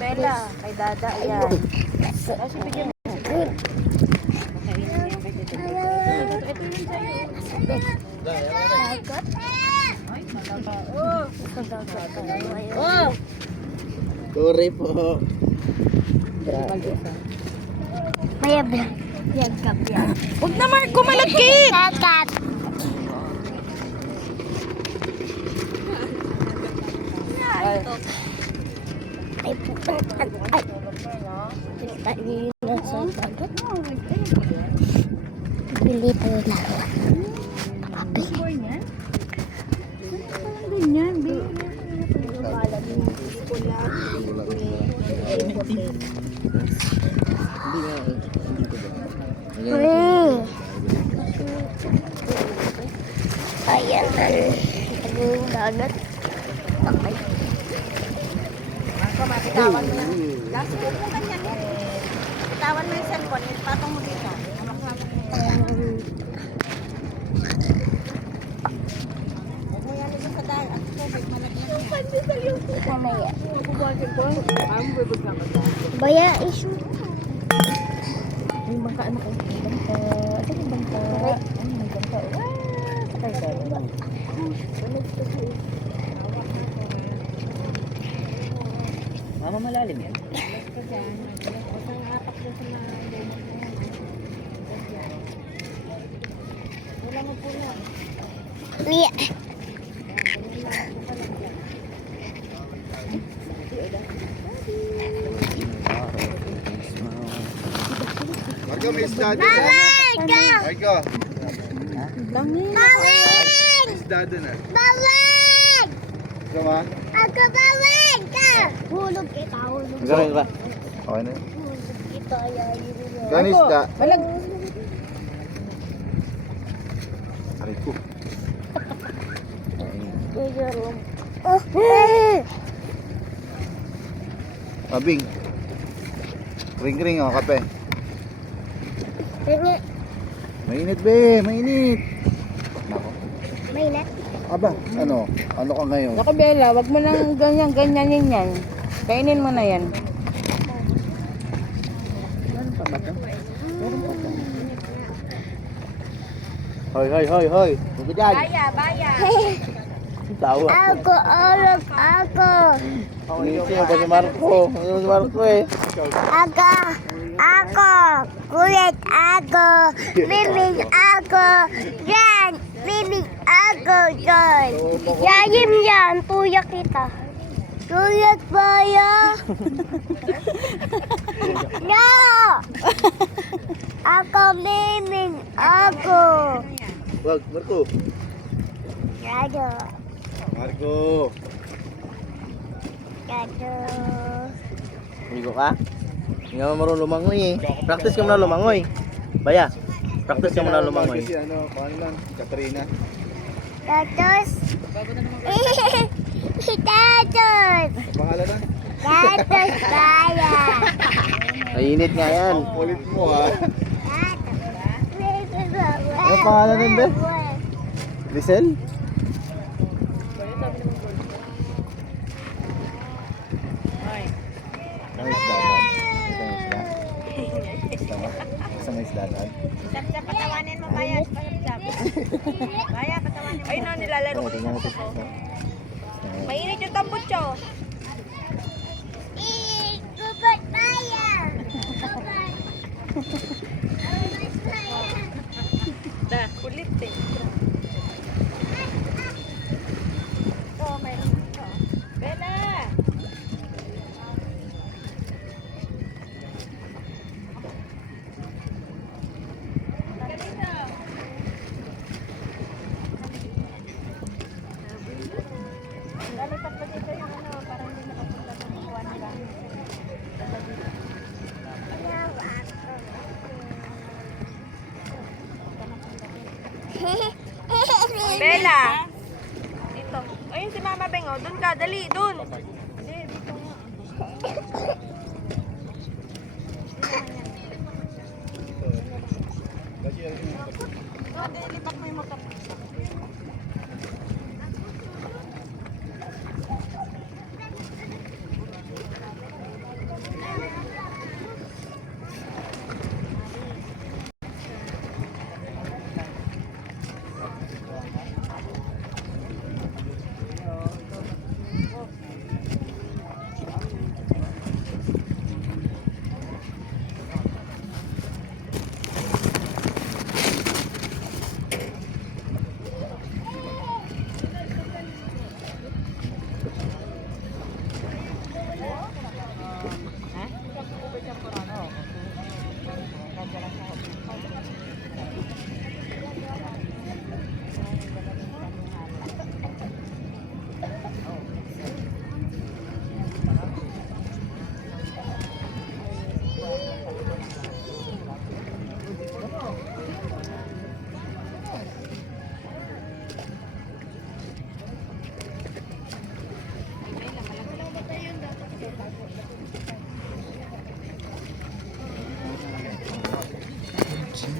Bella, kay Dada yan. Kasi bigyan mo. Good. Ito yun sa'yo. Dagat. Ay, malaka. Oh. Oh. Sorry po. Mayablang. Yagkap yan. Huwag na Marco, malagkit. Dagat. Ay, pupunta. Ay. Tayo na sa dagat. Bili tayo laruan. Papay. Ganyan, Ayan ang dagat. Okay. Marco, mapitawan mo yan. Last mo po ganyan. Pitawan mo yung cellphone, ipatong mo dito. Yan ito sa dagat. Tubig, malagyan. Mamaya. Baya issue. May bangka, ano kayo? Bangka. Ito yung bangka. Ano yung bangka? Sakay ka. Mama, malalim yan. Mia. Marco, may isda doon. Bawal! Marco, Bawal! isda doon ah. Bawal! Gusto mo? Ako bawal! Hulog kita, hulog. Gano'n ba? Okay na. Hulog kita, yayin mo. Gano'n isda? Malag. Aray ko. Oh, Mabing. Ring-ring oh, kape. Tingin. Mainit be, mainit. Nako. Mainit. Aba, ano? Ano ka ngayon? Naku Bella, wag mo nang ganyan yan. Kainin mo na yan. Hoy, hoy, hoy, hoy. Huwag dyan. Baya. Tawa. Ako, olog ako. Inisi mo ba si Marco? Ano si Marco eh? Ako, kulit ako, bibig ako, yan, bibig ako, yan. Yayim yan, tuyak kita. Tuyak ba yan? No! Ako, bibig ako. Wag, Marco. Yado, Marco. yado. Ligo ka? Hindi ka marunong lumangoy eh. Practice ka muna lumangoy. Baya, practice ka muna lumangoy. Si ano, paano lang? Katrina. Tatos. Tatos. Pangalan na? Tatos kaya. Mainit nga yan. Ang kulit mo ha. Ano pangalan nun, be? Lisel? Isang isda doon. Isang isda doon. Sapsap, patawanin mo Baya. Baya, patawanin mo. Ay no, nilalaro ko Tingnan mo ito. Mainit yung tambutso. Gubat bayan. Da, kulit eh. Oh, mayroon ito. Bella! Lalipat pa dito yung ano, para hindi nakapunta ng kuha nila. Bella! Dito. Ayun si Mama Beng, oh. Doon ka, dali, doon.